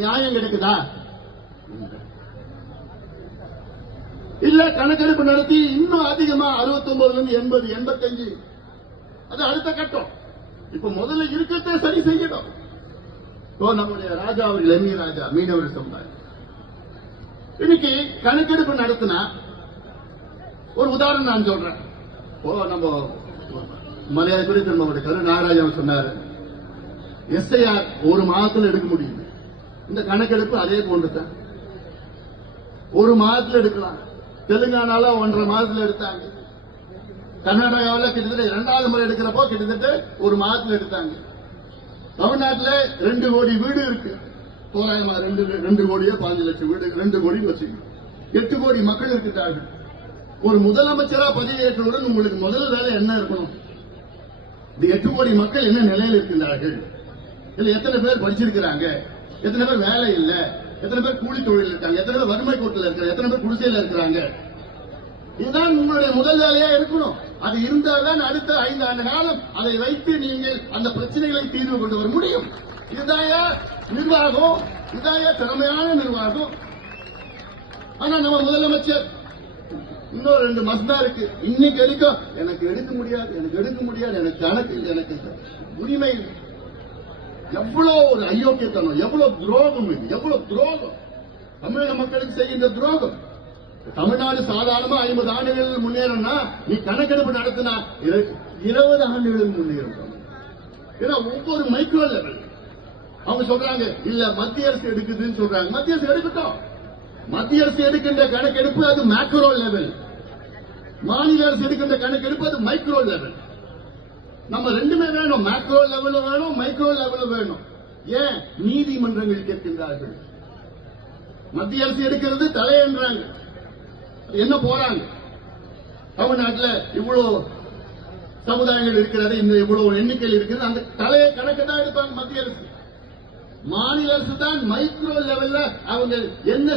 நியாயம் கிடைக்குதா? இல்ல கணக்கெடுப்பு நடத்தி இன்னும் அதிகமா 69 80 85 அது அடுத்த கட்டம். இப்ப முதல்ல இருக்கத்தை சரி செய்யணும். நம்முடைய ராஜா அவர்கள் எம் ராஜா மீனவர் சமுதாயம் இன்னைக்கு கணக்கெடுப்பு நடத்தினா ஒரு உதாரணம் நான் சொல்றேன். நம்ம மலையாள நம்மளுடைய கரு நாகராஜன் சொன்னாரு, எஸ்ஐஆர் ஒரு மாதத்தில் எடுக்க முடியும். இந்த கணக்கெடுப்பு அதே போன்றுதான், ஒரு மாதத்தில் எடுக்கலாம். தெலுங்கானால 1.5 மாதத்தில் எடுத்தாங்க. கர்நாடகாவில் கிட்டத்தட்ட 2வது முறை எடுக்கிறப்போ கிட்டத்தட்ட ஒரு மாதத்தில் எடுத்தாங்க. தமிழ்நாட்டில் 2 கோடி வீடு இருக்கு. தோராயமா 2 கோடியோ 5 லட்சம் வீடு, 2 கோடி வச்சுக்கணும். 8 கோடி மக்கள் இருக்கிறார்கள். ஒரு முதலமைச்சரா பதவியேற்றவுடன் உங்களுக்கு முதல் வேலை என்ன இருக்கணும்? இந்த 8 கோடி மக்கள் என்ன நிலையில் இருக்கின்றார்கள்? இதுல எத்தனை பேர் படிச்சிருக்கிறாங்க, எத்தனை பேர் வேலை இல்ல, எத்தனை பேர் கூலி தொழில் இருக்காங்க, எத்தனை பேர் வறுமை கோட்டில் இருக்கிறாங்க, எத்தனை பேர் குடிசையில் இருக்கிறாங்க? இதுதான் உங்களுடைய முதல் வேலையா இருக்கணும். அது இருந்தால்தான் அடுத்த 5 ஆண்டு காலம் அதை வைத்து நீங்கள் அந்த பிரச்சனைகளை தீர்வு கொண்டு வர முடியும். இதுதாய நிர்வாகம், இதுதாய திறமையான நிர்வாகம். ஆனா நம்ம முதலமைச்சர் இன்னொரு 2 மஸ்தா இருக்கு. இன்னைக்கு வரைக்கும் எனக்கு எடுக்க முடியாது, எனக்கு கணக்கு, எனக்கு உரிமை. எவ்வளவு ஒரு அயோக்கியத்தனம், எவ்வளவு துரோகம் இது, எவ்வளவு துரோகம் தமிழக மக்களுக்கு செய்கின்ற துரோகம். தமிழ்நாடு சாதாரணமா 50 ஆண்டுகளில் முன்னேறனா, நீ கணக்கெடுப்பு நடத்தினா 20 ஆண்டுகளில் முன்னேறும். ஏன்னா ஒவ்வொரு மைக்ரோ லெவல் அவங்க சொல்றாங்க, இல்ல மத்திய அரசு எடுக்குதுன்னு சொல்றாங்க. மத்திய அரசு எடுக்கட்டும். மத்திய அரசு எடுக்கின்ற கணக்கெடுப்பு அது மேக்ரோ லெவல், மாநில அரசு எடுக்கின்ற கணக்கெடுப்பு அது மைக்ரோ லெவல். நம்ம ரெண்டுமே வேணும், மேக்ரோ லெவலும் வேணும், மைக்ரோ லெவலும் வேணும். ஏன் நீதிமன்றங்கள் கேட்கின்றார்கள்? மத்திய அரசு எடுக்கிறது தலையன்றாங்க. என்ன போறாங்க? தமிழ்நாட்டில் இவ்வளவு சமுதாயங்கள் இருக்கிறது, இந்த இவ்வளவு எண்ணிக்கையில் இருக்கிறது, அந்த தலையை கணக்கு தான் எடுப்பாங்க மத்திய அரசு. மாநில அரசு தான் மைக்ரோ லெவல்ல அவங்க என்ன